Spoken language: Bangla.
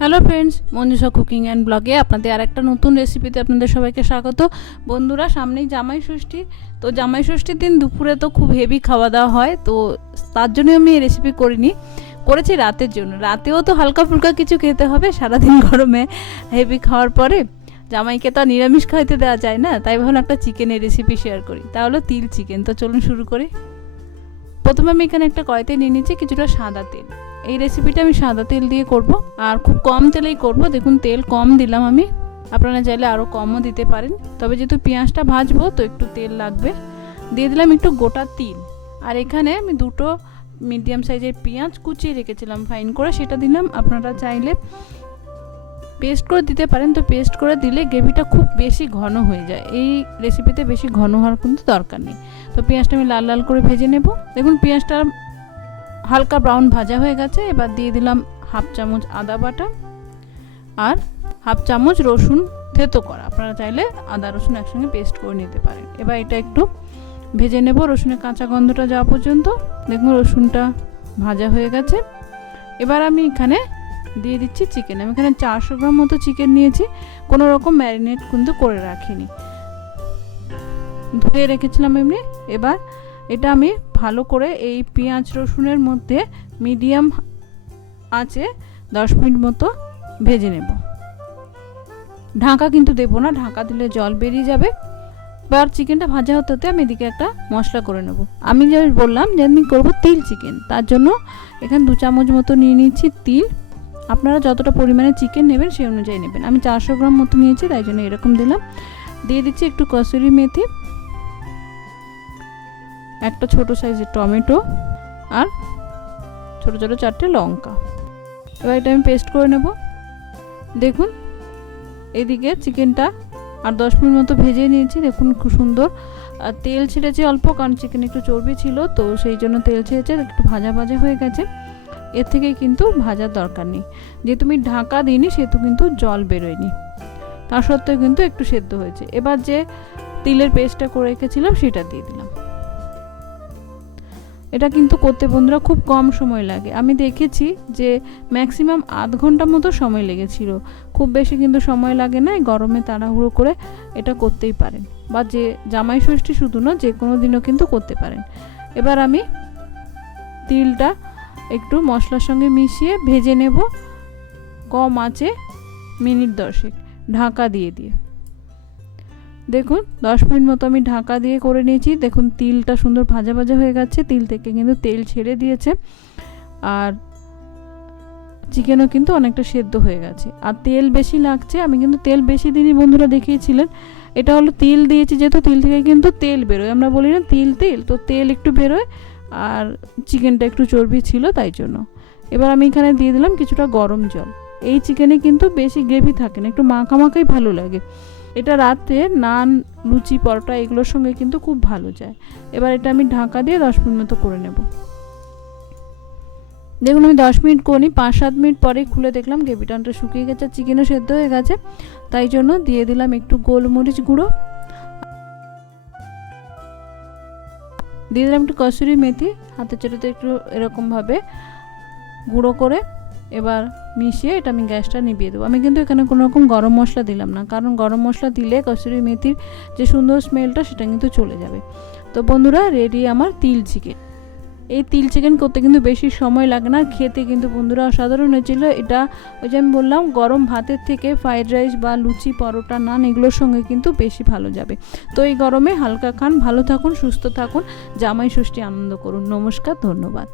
Hello friends, Manjusha cooking and ব্লগে আপনাদের আর একটা নতুন রেসিপিতে আপনাদের সবাইকে স্বাগত। বন্ধুরা, সামনেই জামাই ষষ্ঠী। তো জামাই ষষ্ঠীর দিন দুপুরে তো খুব হেভি খাওয়া দাওয়া হয়, তো তার জন্য আমি এই রেসিপি করেছি রাতের জন্য। রাতেও তো হালকা ফুলকা কিছু খেতে হবে, সারাদিন গরমে হেভি খাওয়ার পরে জামাইকে তো নিরামিষ খাইতে দেওয়া যায় না, তাই ভাবলাম একটা চিকেনের রেসিপি শেয়ার করি। তাহলে তিল চিকেন। তো চলুন শুরু করি। প্রথমে আমি এখানে একটা কড়াইতে নিয়ে নিচ্ছি কিছুটা সাদা তেল। এই রেসিপিটা আমি সাদা তেল দিয়ে করব, আর খুব কম তেলেই করব। দেখুন তেল কম দিলাম আমি, আপনারা চাইলে আরও কমও দিতে পারেন, তবে যেহেতু পেঁয়াজটা ভাজবো তো একটু তেল লাগবে। দিয়ে দিলাম একটু গোটা তিল, আর এখানে আমি দুটো মিডিয়াম সাইজের পেঁয়াজ কুচিয়ে রেখেছিলাম ফাইন করে, সেটা দিলাম। আপনারা চাইলে পেস্ট করে দিতে পারেন, তো পেস্ট করে দিলে গ্রেভিটা খুব বেশি ঘন হয়ে যায়। এই রেসিপিতে বেশি ঘন হওয়ার কিন্তু দরকার নেই। তো পেঁয়াজটা আমি লাল লাল করে ভেজে নেব। দেখুন পেঁয়াজটা হালকা ব্রাউন ভাজা হয়ে গেছে। এবার দিয়ে দিলাম হাফ চামচ আদা বাটা আর হাফ চামচ রসুন থেতো করা। আপনারা চাইলে আদা রসুন একসঙ্গে পেস্ট করে নিতে পারেন। এবার এটা একটু ভেজে নেব রসুনের কাঁচা গন্ধটা যাওয়া পর্যন্ত। দেখুন রসুনটা ভাজা হয়ে গেছে। এবার আমি এখানে দিয়ে দিচ্ছি চিকেন। আমি এখানে 400 গ্রাম মতো চিকেন নিয়েছি, কোনো রকম ম্যারিনেট কিন্তু করে রাখিনি, ধুয়ে রেখেছিলাম এমনি। এবার এটা আমি ভালো করে এই পেঁয়াজ রসুনের মধ্যে মিডিয়াম আঁচে 10 মিনিট মতো ভেজে নেব। ঢাকা কিন্তু দেবো না, ঢাকা দিলে জল বেরিয়ে যাবে। এবার চিকেনটা ভাজা হতে হতে আমি এদিকে একটা মশলা করে নেব। আমি যে বললাম যে আমি করবো তিল চিকেন, তার জন্য এখানে 2 চামচ মতো নিয়ে নিচ্ছি তিল। আপনারা যতটা পরিমাণে চিকেন নেবেন সেই অনুযায়ী নেবেন। আমি 400 গ্রাম মতো নিয়েছি, তাই জন্য এরকম দিলাম। দিয়ে দিচ্ছি একটু কসুরি মেথি, একটা ছোট সাইজের টমেটো আর ছোট ছোট 4টে লঙ্কা। এবার এটা আমি পেস্ট করে নেব। দেখুন এদিকে চিকেনটা আর 10 মিনিট মতো ভেজে নিয়েছি। দেখুন খুব সুন্দর তেল ছেড়েছে অল্প, কারণ চিকেন একটু চর্বি ছিল, তো সেই জন্য তেল ছেড়েছে, একটু ভাজা ভাজা হয়ে গেছে। এর থেকে কিন্তু ভাজার দরকার নেই, যেহেতু আমি ঢাকা দিইনি সেহেতু কিন্তু জল বেরোয়নি, তা সত্ত্বেও কিন্তু একটু সেদ্ধ হয়েছে। এবার যে তিলের পেস্টটা করে রেখেছিলাম সেটা দিয়ে দিলাম। এটা কিন্তু করতে বন্ধুরা খুব কম সময় লাগে। আমি দেখেছি যে ম্যাক্সিমাম আধ ঘন্টা মতো সময় লেগেছিল, খুব বেশি কিন্তু সময় লাগে না। গরমে তাড়াহুড়ো করে এটা করতেই পারেন, বা যে জামাই ষষ্ঠী শুধু না, যে কোনো দিনও কিন্তু করতে পারেন। এবার আমি তিলটা একটু মশলার সঙ্গে মিশিয়ে ভেজে নেব কম আঁচে মিনিট 10 ঢাকা দিয়ে দিয়ে। দেখুন 10 মিনিট মতো আমি ঢাকা দিয়ে করে নিয়েছি। দেখুন তিলটা সুন্দর ভাজা ভাজা হয়ে গেছে, তিল থেকে কিন্তু তেল ছেড়ে দিয়েছে, আর চিকেনও কিন্তু অনেকটা সেদ্ধ হয়ে গেছে। আর তেল বেশি লাগছে, আমি কিন্তু তেল বেশি দিনই বন্ধুরা দেখিয়েছিলেন। এটা হলো তিল দিয়েছি যেহেতু, তিল থেকে কিন্তু তেল বেরোয়, আমরা বলি না তিল তেল, তো তেল একটু বেরোয়, আর চিকেনটা একটু চর্বি ছিল তাই জন্য। এবার আমি এখানে দিয়ে দিলাম কিছুটা গরম জল। এই চিকেনে কিন্তু বেশি গ্রেভি থাকে না, একটু মাখা মাখাই ভালো লাগে। এটা রাতে নান, লুচি, পরোটা এগুলোর সঙ্গে কিন্তু খুব ভালো যায়। এবার এটা আমি ঢাকা দিয়ে 10 মিনিট মতো করে নেব। দেখুন আমি 10 মিনিট করিনি, 5-7 মিনিট পরে খুলে দেখলাম গ্রেভিটা শুকিয়ে গেছে, চিকেনও সেদ্ধ হয়ে গেছে। তাই জন্য দিয়ে দিলাম একটু গোলমরিচ গুঁড়ো, দিয়ে দিলাম একটু কসুরি মেথি, হাতের ছোটোতে একটু এরকমভাবে গুঁড়ো করে। এবার মিশিয়ে এটা আমি গ্যাসটা নিভিয়ে দেবো। আমি কিন্তু এখানে কোনো রকম গরম মশলা দিলাম না, কারণ গরম মশলা দিলে কসুরি মেথির যে সুন্দর স্মেলটা সেটা কিন্তু চলে যাবে। তো বন্ধুরা রেডি আমার তিল চিকেন। এই তিল চিকেন করতে কিন্তু বেশি সময় লাগে না, খেতে কিন্তু বন্ধুরা অসাধারণ হয়েছিল। এটা ওই যে আমি বললাম গরম ভাতের থেকে ফ্রাইড রাইস বা লুচি, পরোটা, নান এগুলোর সঙ্গে কিন্তু বেশি ভালো যাবে। তো এই গরমে হালকা খান, ভালো থাকুন, সুস্থ থাকুন, জামাই ষষ্ঠী আনন্দ করুন। নমস্কার, ধন্যবাদ।